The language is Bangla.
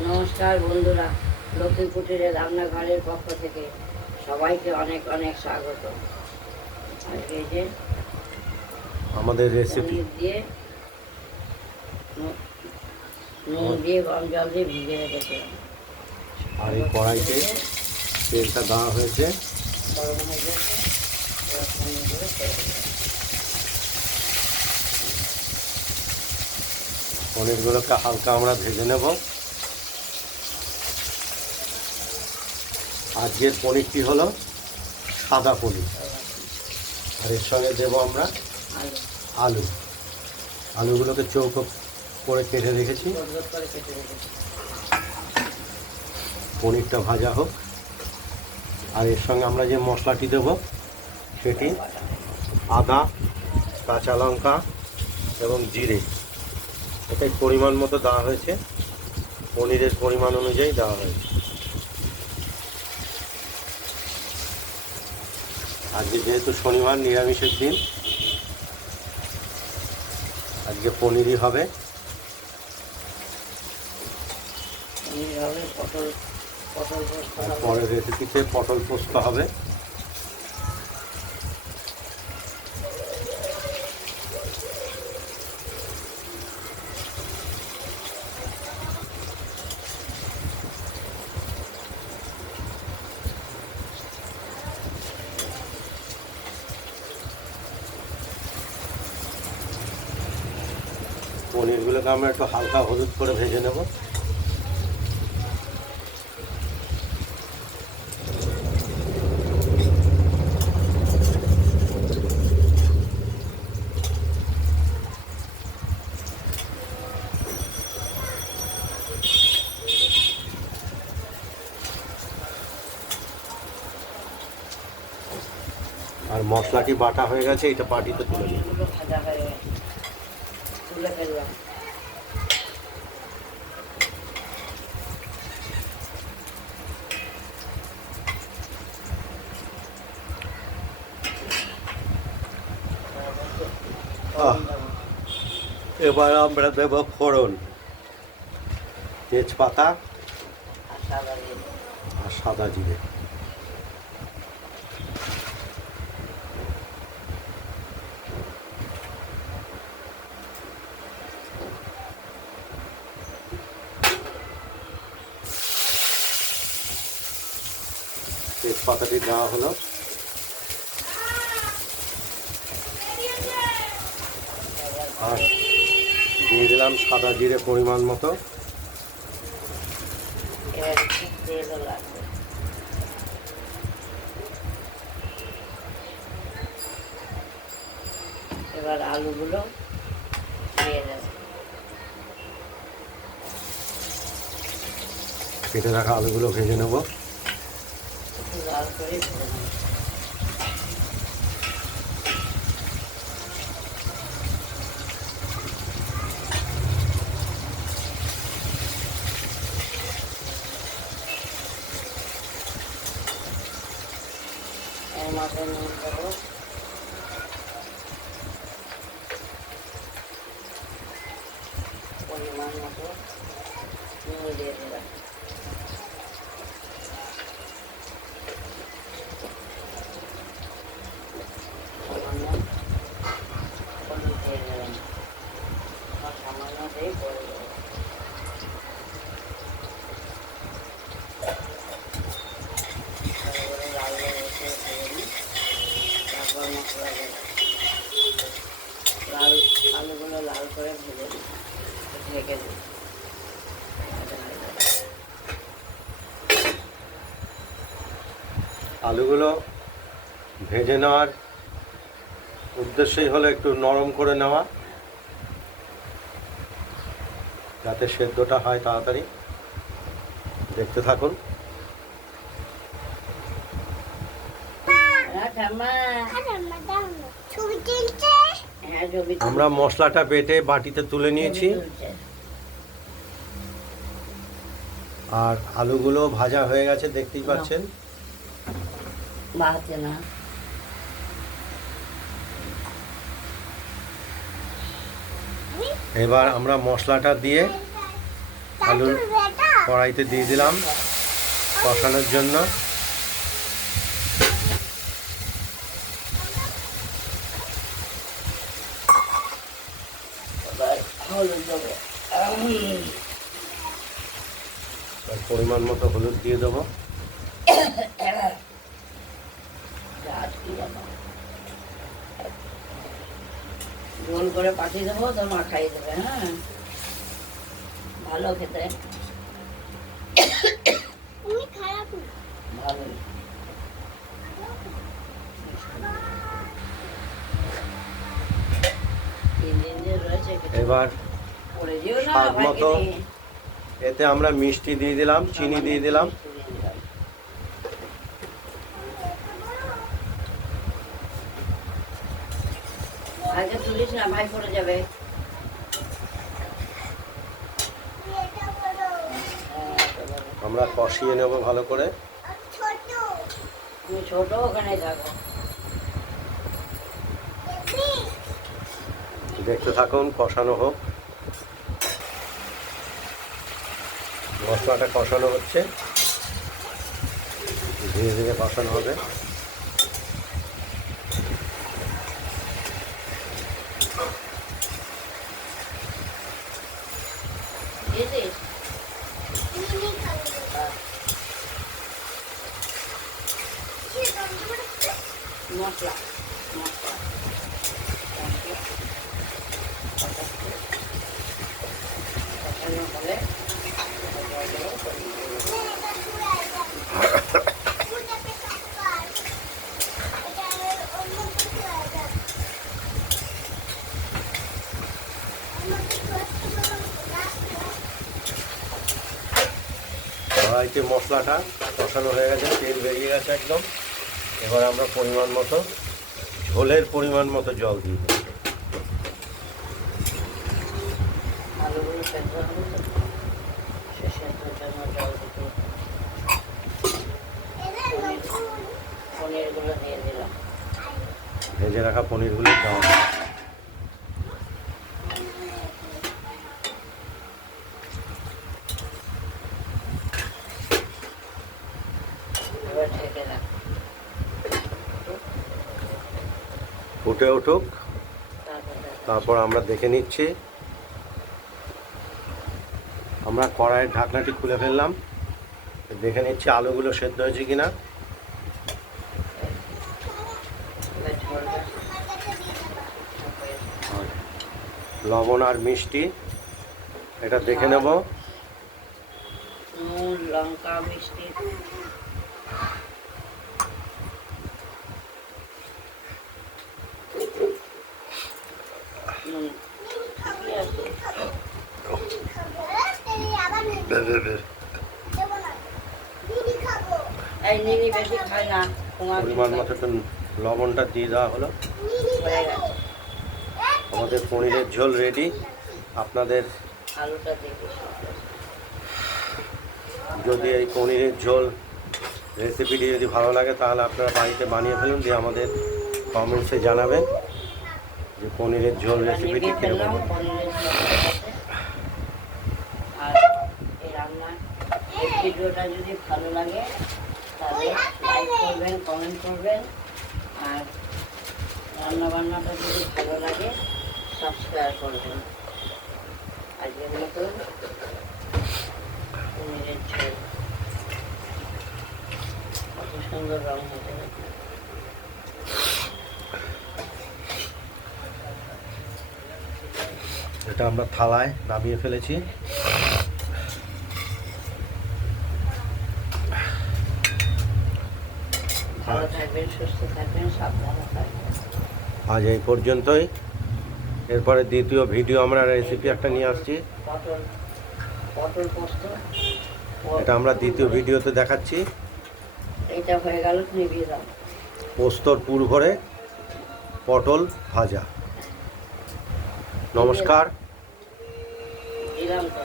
নমস্কার বন্ধুরা, লক্ষ্মী কুটিরের রান্নাঘরের পক্ষ থেকে সবাইকে অনেক অনেক স্বাগত। আজকে এই যে আমাদের রেসিপি পনির দিয়ে নুন দিয়ে গরম জল দিয়ে ভিজে রেখেছিলাম। আর এই কড়াইতে তেলটা দেওয়া হয়েছে। গরম হয়ে গেছে, এবার পনিরগুলো ছেড়ে দিলাম। পনিরগুলোকে হালকা আমরা ভেজে নেব। আজকের পনিরটি হলো সাদা পনির, আর এর সঙ্গে দেবো আমরা আলু আলু। আলুগুলোকে চৌকো করে কেটে রেখেছি। গোল করে কেটে রেখেছি। পনিরটা ভাজা হোক, আর এর সঙ্গে আমরা যে মশলাটি দেব সেটি আদা, কাঁচা লঙ্কা এবং জিরে, এটাই পরিমাণ মতো দেওয়া হয়েছে। পনিরের পরিমাণ অনুযায়ী দেওয়া হয়েছে। আজকে যেহেতু শনিবার, নিরামিষের দিন, আজকে পনিরই হবে। পনির হবে, পটল পোস্ত আর হবে। পরের রেসিপিতে পটল পোস্ত হবে। পনিরগুলোকে আমরা একটু হালকা হলুদ করে ভেজে নেব। আর মশলাটি বাটা হয়ে গেছে, এটা বাটিতে তুলে নিই। পনিরগুলো ভাজা হয়ে গেছে, তুলে ফেললাম। এবার আমরা দেব ফোড়ন, তেজপাতা আর সাদা দিয়ে আর সাদা জিরে। তেজপাতাটি দেওয়া হলো, আর দিয়ে দিলাম সাদা জিরে পরিমাণ মতো। এবার একটু তেলও লাগবে। এবার আলুগুলো দিয়ে দেবো। কেটে রাখা আলুগুলো ভেজে নেব। একটু লাল করে ভেজে নেবো। এর মাঝে নুন দেবো, পরিমাণ মতো নুন দিয়ে দিলাম। সামান্য হলুদ দিয়ে দিলাম, আর সামান্য দিয়ে করে দেবো। তারপরে লাল করে ভেজে নিই, তারপর মশলা দেবো। আলুগুলো লাল করে ভেজে নিই, ঢেকে দিই। আলুগুলো ভেজে নেওয়ার উদ্দেশ্যই হলো একটু নরম করে নেওয়া, যাতে সেদ্ধটা হয় তাড়াতাড়ি। দেখতে থাকুন। আমরা মশলাটা বেটে বাটিতে তুলে নিয়েছি, আর আলুগুলো ভাজা হয়ে গেছে, দেখতেই পাচ্ছেন। বাড়ছে না। এবার আমরা মশলাটা দিয়ে আলু কড়াইতে দিয়ে দিলাম কষানোর জন্য। পরিমাণ মতো হলুদ দিয়ে দেবো। ঝোল করে পাঠিয়ে দেবো, তো মা খাইয়ে দেবে। হ্যাঁ, ভালো খেতে, ভালোই। এবার পড়ে যেও না স্বাদ সবাইকে মতো নিয়ে। এতে আমরা মিষ্টি দিয়ে দিলাম, চিনি দিয়ে দিলাম। ভাইকে তুলিস না, ভাই পড়ে যাবে। আমরা কষিয়ে নেব ভালো করে। তুমি ছোট, ওখানে থাকো। দেখতে থাকুন, কষানো হোক। মশলাটা কষানো হচ্ছে, ধীরে ধীরে কষানো হবে। দিয়েছিস? মশলা মশলা কষানো হলে কড়াইতে মশলাটা কষানো হয়ে গেছে, তেল বেরিয়ে গেছে একদম। এবার আমরা পরিমাণ মতো ঝোলের পরিমাণ মতো জল দিয়ে দেবো। আলুগুলো সেদ্ধ হবে তো, সে সেদ্ধর জন্য জল দিতে। পনিরগুলো দিয়ে দিলাম। ভেজে রাখা পনিরগুলো দেওয়া হবে। এবার ঢেকে রাখ। ফুটে উঠুক, তারপরে তারপর আমরা দেখে নিচ্ছি। আমরা কড়াইয়ের ঢাকনাটি খুলে ফেললাম, দেখে নিচ্ছি আলুগুলো সেদ্ধ হয়েছে কিনা। এবার ঝোলটা লবণ আর মিষ্টি এটা দেখে নেব। নুন, লঙ্কা, মিষ্টি, নুন ঠিকই আছে। এই নিনি বেশি খায় না, তোমার পরিমাণ মতো তো লবণটা দিয়ে দেওয়া হলো। হয়ে গেছে। আমাদের পনিরের ঝোল রেডি। আপনাদের আলুটা দেখি যদি এই পনিরের ঝোল রেসিপিটি যদি ভালো লাগে, তাহলে আপনারা বাড়িতে বানিয়ে ফেলুন, দিয়ে আমাদের কমেন্টসে জানাবেন যে পনিরের ঝোল রেসিপিটি নিভিয়ে ফেললাম কীরকম। পনিরের ঝোলটা যাতে। আর এই রান্না, এই ভিডিওটা যদি ভালো লাগে তাহলে লাইক করবেন, কমেন্ট করবেন। আর রান্না বান্নাটা যদি ভালো লাগে সাবস্ক্রাইব করবেন। আজকের মতো পনিরের ঝোল কত সুন্দর রং হতে হবে। এটা আমরা থালায় নামিয়ে ফেলেছি। ভালো থাকবেন, সুস্থ থাকবেন, সাবধানে থাকবেন। আজ এই পর্যন্তই। এরপরে দ্বিতীয় ভিডিও আমরা রেসিপি একটা নিয়ে আসছি। পটল পটল পোস্ত, এটা আমরা দ্বিতীয় ভিডিওতে দেখাচ্ছি। এটা হয়ে গেল, নিভিয়ে দাও। পোস্তর পুর ভরে পটল ভাজা। নমস্কার। দিলাম তো।